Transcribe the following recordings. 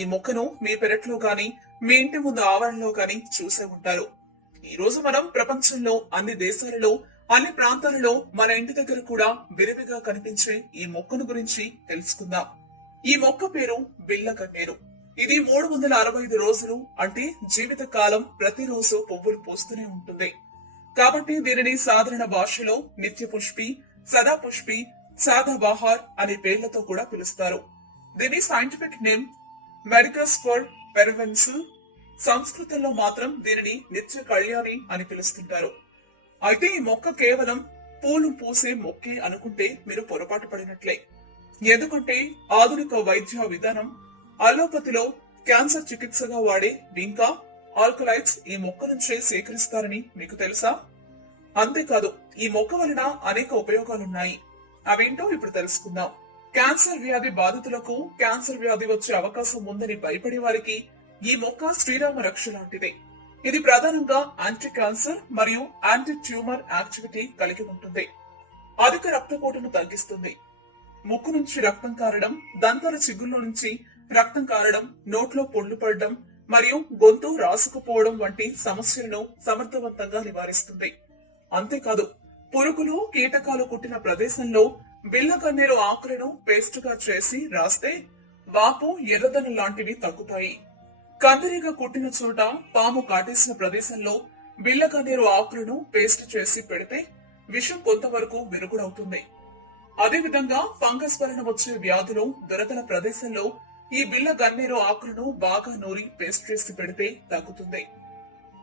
ఈ మొక్కను మీ పెరట్లో గాని మీ ఇంటి ముందు ఆవరణలో గాని చూసే ఉంటారు. ఈ రోజు మనం ప్రపంచంలో అన్ని దేశాలలో అన్ని ప్రాంతాలలో మన ఇంటి దగ్గర కూడా విరివిగా కనిపించే ఈ మొక్కను గురించి తెలుసుకుందాం. ఈ మొక్క పేరు బిళ్ళ గన్నేరు. ఇది 365 రోజులు అంటే జీవిత కాలం ప్రతిరోజు పువ్వులు పూస్తూనే ఉంటుంది. కాబట్టి దీనిని సాధారణ భాషలో నిత్య పుష్పి, సదా పుష్పి, సాదా బహార్ అనే పేర్లతో కూడా పిలుస్తారు. దీని సైంటిఫిక్ నేమ్ మెడికస్ ఫర్ పెరవెన్స్. సంస్కృతంలో మాత్రం దీనిని నిత్య కళ్యాణి అని పిలుస్తుంటారు. అయితే ఈ మొక్క కేవలం పూలు పూసే మొక్కే అనుకుంటే మీరు పొరపాటు పడినట్లే. ఎందుకంటే ఆధునిక వైద్య విధానం అలోపతిలో క్యాన్సర్ చికిత్సగా వాడే వింకా, ఆల్కలైడ్స్ ఈ మొక్క నుంచే సేకరిస్తారని మీకు తెలుసా? అంతేకాదు ఈ మొక్క వలన అనేక ఉపయోగాలున్నాయి. అవేంటో ఇప్పుడు తెలుసుకుందాం. క్యాన్సర్ వ్యాధి బాధితులకు క్యాన్సర్ వ్యాధి వచ్చే అవకాశం ఉందని భయపడే వారికి ఈ మొక్క శ్రీరామ రక్ష లాంటిదే. ఇది ప్రధానంగా యాంటీ క్యాన్సర్ మరియు యాంటీ ట్యూమర్ యాక్టివిటీ కలిగి ఉంటుంది. అధిక రక్తపోటును తగ్గిస్తుంది. ముక్కు నుంచి రక్తం కారడం, దంతాల చిగుల్లో నుంచి రక్తం కారడం, నోట్లో పొండ్లు పడడం మరియు గొంతు రాసుకుపోవడం వంటి సమస్యలను సమర్థవంతంగా నివారిస్తుంది. అంతేకాదు పురుగులు, కీటకాలు కుట్టిన ప్రదేశంలో బిళ్ళ గన్నేరు ఆకులను పేస్టుగా చేసి రాస్తే వాపు, ఎర్రదనం లాంటివి తగ్గుతాయి. కందిరీగ కుట్టిన చోట, పాము కాటేసిన ప్రదేశంలో బిళ్ళ గన్నేరు ఆకులను పేస్ట్ చేసి పెడితే విషం కొంతవరకు విరుగుడవుతుంది. అదేవిధంగా ఫంగస్ వలన వచ్చే వ్యాధులు, దురదల ప్రదేశంలో ఈ బిళ్ళ గన్నేరు ఆకులను బాగా నూరి పేస్ట్ చేసి పెడితే తగ్గుతుంది.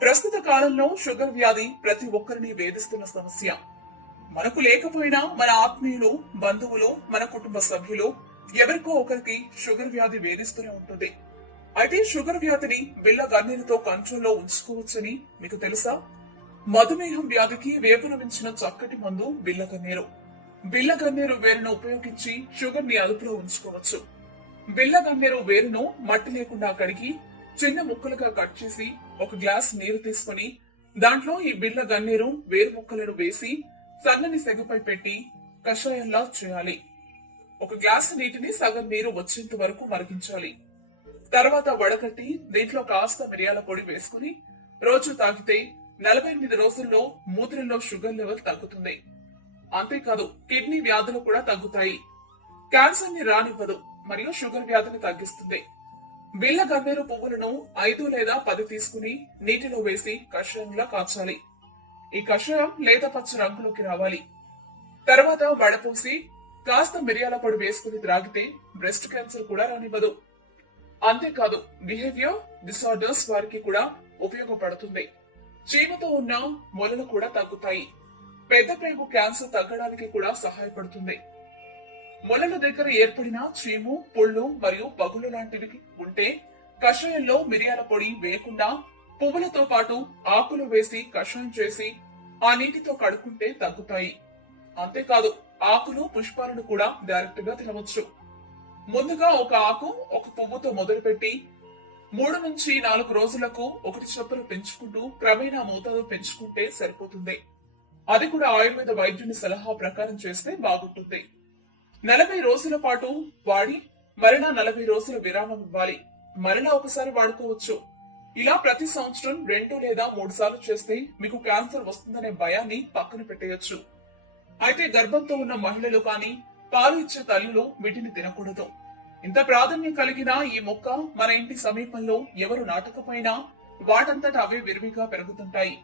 ప్రస్తుత కాలంలో షుగర్ వ్యాధి ప్రతి ఒక్కరిని వేధిస్తున్న సమస్య. మనకు లేకపోయినా మన ఆత్మీయులు, బంధువులు, మన కుటుంబ సభ్యులు ఎవరికో ఒకరికి షుగర్ వ్యాధి వేధిస్తూనే ఉంటుంది. అయితే షుగర్ వ్యాధిని బిళ్ళ గన్నేరుతో కంట్రోల్లో ఉంచుకోవచ్చని మీకు తెలుసా? మధుమేహం వ్యాధికి వేపును మించిన చక్కటి మందు బిళ్ళ గన్నేరు. బిళ్ళ గన్నేరు వేరును ఉపయోగించి షుగర్ ని అదుపులో ఉంచుకోవచ్చు. బిళ్ళ గన్నేరు వేరును మట్టి లేకుండా కడిగి చిన్న ముక్కలుగా కట్ చేసి ఒక గ్లాస్ నీరు తీసుకుని దాంట్లో ఈ బిళ్ళ గన్నేరు వేరు ముక్కలను వేసి సన్నని సెగపై పెట్టి కషాయంలా చేయాలి. ఒక గ్లాసు నీటిని సగం నీరు వచ్చేంత వరకు మరిగించాలి. తర్వాత వడకట్టి దీంట్లో కాస్త మిరియాల పొడి వేసుకుని రోజు తాగితే 48 రోజుల్లో మూత్రంలో షుగర్ లెవెల్ తగ్గుతుంది. అంతేకాదు కిడ్నీ వ్యాధులు కూడా తగ్గుతాయి. క్యాన్సర్ ని రానివ్వదు మరియు షుగర్ వ్యాధిని తగ్గిస్తుంది. బిళ్ళ గన్నేరు పువ్వులను 5 లేదా 10 తీసుకుని నీటిలో వేసి కషాయంలా కాచాలి. ఈ కషాయం లేత పచ్చ రంగులోకి రావాలి. తర్వాత వడపోసి కాస్త మిరియాల పొడి వేసుకుని త్రాగితే బ్రెస్ట్ క్యాన్సర్ కూడా రానివ్వదు. అంతేకాదు బిహేవియర్ డిసార్డర్స్ వారికి కూడా ఉపయోగపడుతుంది. చీమతో ఉన్న మొలలు కూడా తగ్గుతాయి. పెద్ద ప్రేగు క్యాన్సర్ తగ్గడానికి కూడా సహాయపడుతుంది. మొలల దగ్గర ఏర్పడిన చీము, పుళ్ళు మరియు పగులు లాంటివి ఉంటే కషాయంలో మిరియాల పొడి వేయకుండా పువ్వులతో పాటు ఆకులు వేసి కషాయం చేసి ఆ నీటితో కడుక్కుంటే తగ్గుతాయి. అంతేకాదు ఆకులు, పుష్పాలను కూడా డైరెక్ట్ గా తినవచ్చు. ముందుగా ఒక ఆకు, ఒక పువ్వుతో మొదలుపెట్టి 3 నుంచి 4 రోజులకు 1 చొప్పున పెంచుకుంటూ క్రమేణా మోతాదు పెంచుకుంటే సరిపోతుంది. అది కూడా ఆయుర్వేద వైద్యుని సలహా ప్రకారం చేస్తే బాగుంటుంది. 40 రోజుల పాటు వాడి మరలా 40 రోజుల విరామం ఇవ్వాలి. మరలా ఒకసారి వాడుకోవచ్చు. ఇలా ప్రతి సంవత్సరం 2 లేదా 3 సార్లు చేస్తే మీకు క్యాన్సర్ వస్తుందనే భయాన్ని పక్కన పెట్టేయచ్చు. అయితే గర్భంతో ఉన్న మహిళలు కానీ పాలు ఇచ్చే తల్లులు వీటిని తినకూడదు. ఇంత ప్రాధాన్యం కలిగిన ఈ మొక్క మన ఇంటి సమీపంలో ఎవరు నాటకపోయినా వాటంతట అవే విరివిగా పెరుగుతుంటాయి.